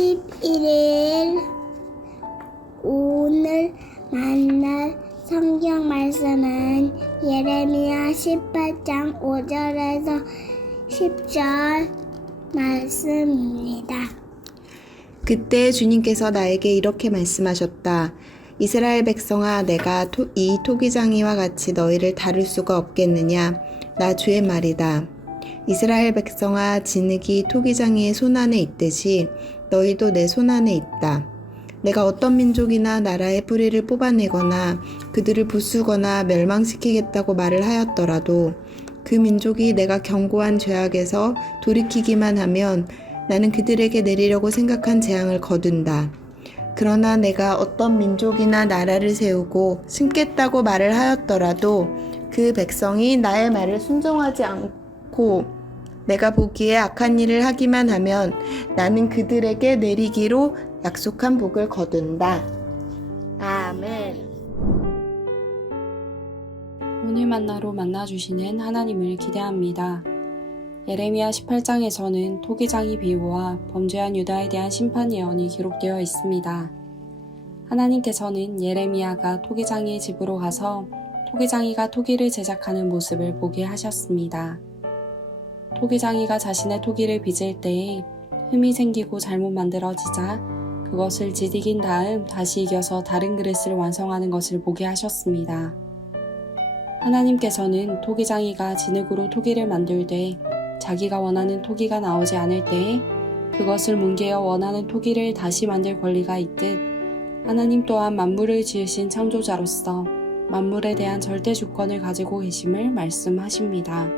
11일 오늘 만날 성경 말씀은 예레미야 18장 5절에서 10절 말씀입니다. 그때 주님께서 나에게 이렇게 말씀하셨다. 이스라엘 백성아, 내가 이 토기장이와 같이 너희를 다룰 수가 없겠느냐? 나 주의 말이다. 이스라엘 백성아, 진흙이 토기장이의 손안에 있듯이 너희도 내 손안에 있다. 내가 어떤 민족이나 나라의 뿌리를 뽑아내거나 그들을 부수거나 멸망시키겠다고 말을 하였더라도 그 민족이 내가 경고한 죄악에서 돌이키기만 하면 나는 그들에게 내리려고 생각한 재앙을 거둔다. 그러나 내가 어떤 민족이나 나라를 세우고 심겠다고 말을 하였더라도 그 백성이 나의 말을 순종하지 않고 내가 보기에 악한 일을 하기만 하면 나는 그들에게 내리기로 약속한 복을 거둔다. 아멘. 오늘 만나로 만나주시는 하나님을 기대합니다. 예레미야 18장에서는 토기장이 비유와 범죄한 유다에 대한 심판 예언이 기록되어 있습니다. 하나님께서는 예레미야가 토기장이의 집으로 가서 토기장이가 토기를 제작하는 모습을 보게 하셨습니다. 토기장이가 자신의 토기를 빚을 때에 흠이 생기고 잘못 만들어지자 그것을 지디긴 다음 다시 이겨서 다른 그릇을 완성하는 것을 보게 하셨습니다. 하나님께서는 토기장이가 진흙으로 토기를 만들되 자기가 원하는 토기가 나오지 않을 때에 그것을 뭉개어 원하는 토기를 다시 만들 권리가 있듯 하나님 또한 만물을 지으신 창조자로서 만물에 대한 절대 주권을 가지고 계심을 말씀하십니다.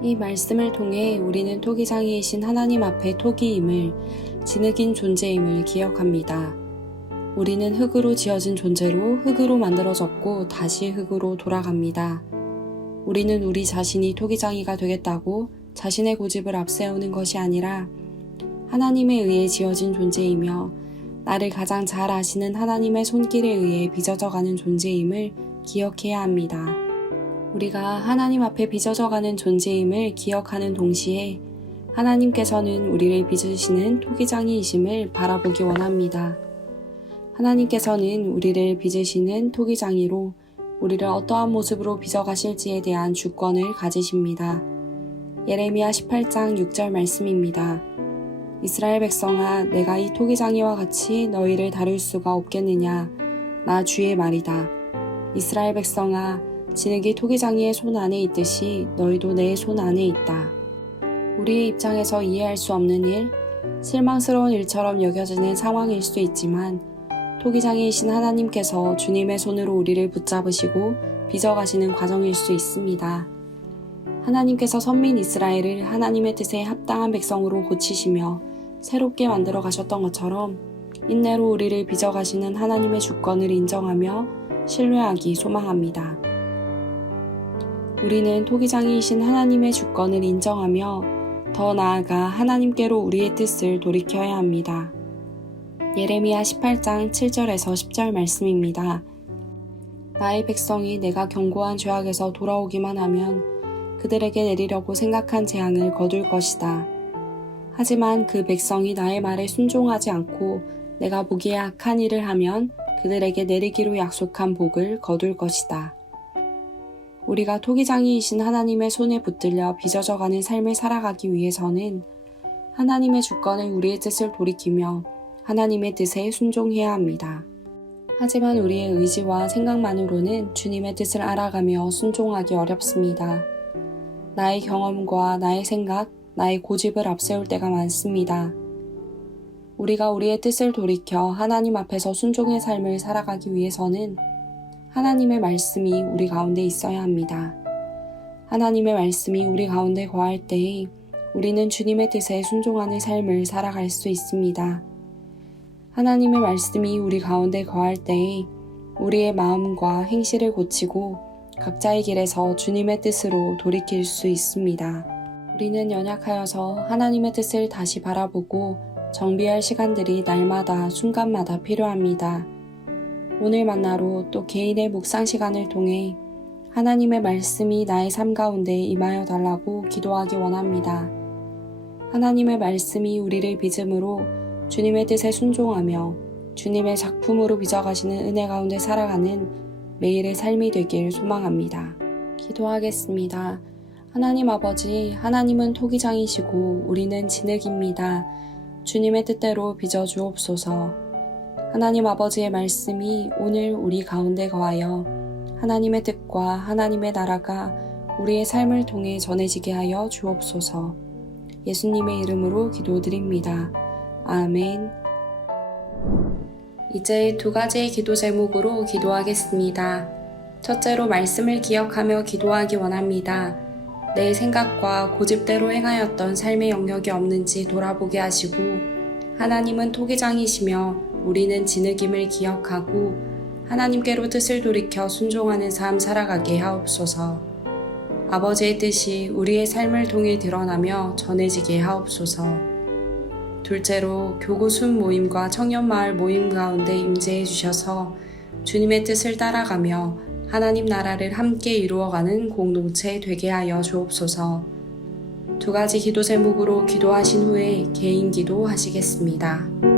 이 말씀을 통해 우리는 토기장이이신 하나님 앞에 토기임을, 진흙인 존재임을 기억합니다. 우리는 흙으로 지어진 존재로 흙으로 만들어졌고 다시 흙으로 돌아갑니다. 우리는 우리 자신이 토기장이가 되겠다고 자신의 고집을 앞세우는 것이 아니라 하나님에 의해 지어진 존재이며 나를 가장 잘 아시는 하나님의 손길에 의해 빚어져가는 존재임을 기억해야 합니다. 우리가 하나님 앞에 빚어져가는 존재임을 기억하는 동시에 하나님께서는 우리를 빚으시는 토기장이이심을 바라보기 원합니다. 하나님께서는 우리를 빚으시는 토기장이로 우리를 어떠한 모습으로 빚어가실지에 대한 주권을 가지십니다. 예레미야 18장 6절 말씀입니다. 이스라엘 백성아, 내가 이 토기장이와 같이 너희를 다룰 수가 없겠느냐? 나 주의 말이다. 이스라엘 백성아, 진흙이 토기장이의 손 안에 있듯이 너희도 내 손 안에 있다. 우리의 입장에서 이해할 수 없는 일, 실망스러운 일처럼 여겨지는 상황일 수 있지만 토기장이이신 하나님께서 주님의 손으로 우리를 붙잡으시고 빚어가시는 과정일 수 있습니다. 하나님께서 선민 이스라엘을 하나님의 뜻에 합당한 백성으로 고치시며 새롭게 만들어 가셨던 것처럼 인내로 우리를 빚어가시는 하나님의 주권을 인정하며 신뢰하기 소망합니다. 우리는 토기장이이신 하나님의 주권을 인정하며 더 나아가 하나님께로 우리의 뜻을 돌이켜야 합니다. 예레미야 18장 7절에서 10절 말씀입니다. 나의 백성이 내가 경고한 죄악에서 돌아오기만 하면 그들에게 내리려고 생각한 재앙을 거둘 것이다. 하지만 그 백성이 나의 말에 순종하지 않고 내가 보기에 악한 일을 하면 그들에게 내리기로 약속한 복을 거둘 것이다. 우리가 토기장이이신 하나님의 손에 붙들려 빚어져가는 삶을 살아가기 위해서는 하나님의 주권을 우리의 뜻을 돌이키며 하나님의 뜻에 순종해야 합니다. 하지만 우리의 의지와 생각만으로는 주님의 뜻을 알아가며 순종하기 어렵습니다. 나의 경험과 나의 생각, 나의 고집을 앞세울 때가 많습니다. 우리가 우리의 뜻을 돌이켜 하나님 앞에서 순종의 삶을 살아가기 위해서는 하나님의 말씀이 우리 가운데 있어야 합니다. 하나님의 말씀이 우리 가운데 거할 때에 우리는 주님의 뜻에 순종하는 삶을 살아갈 수 있습니다. 하나님의 말씀이 우리 가운데 거할 때에 우리의 마음과 행실을 고치고 각자의 길에서 주님의 뜻으로 돌이킬 수 있습니다. 우리는 연약하여서 하나님의 뜻을 다시 바라보고 정비할 시간들이 날마다 순간마다 필요합니다. 오늘 만나로 또 개인의 묵상 시간을 통해 하나님의 말씀이 나의 삶 가운데 임하여 달라고 기도하기 원합니다. 하나님의 말씀이 우리를 빚음으로 주님의 뜻에 순종하며 주님의 작품으로 빚어가시는 은혜 가운데 살아가는 매일의 삶이 되길 소망합니다. 기도하겠습니다. 하나님 아버지, 하나님은 토기장이시고 우리는 진흙입니다. 주님의 뜻대로 빚어주옵소서. 하나님 아버지의 말씀이 오늘 우리 가운데 거하여 하나님의 뜻과 하나님의 나라가 우리의 삶을 통해 전해지게 하여 주옵소서. 예수님의 이름으로 기도드립니다. 아멘. 이제 2가지의 기도 제목으로 기도하겠습니다. 첫째로 말씀을 기억하며 기도하기 원합니다. 내 생각과 고집대로 행하였던 삶의 영역이 없는지 돌아보게 하시고 하나님은 토기장이시며 우리는 진흙임을 기억하고 하나님께로 뜻을 돌이켜 순종하는 삶 살아가게 하옵소서. 아버지의 뜻이 우리의 삶을 통해 드러나며 전해지게 하옵소서. 둘째로 교구순 모임과 청년마을 모임 가운데 임재해 주셔서 주님의 뜻을 따라가며 하나님 나라를 함께 이루어가는 공동체 되게 하여 주옵소서. 2가지 기도 제목으로 기도하신 후에 개인 기도 하시겠습니다.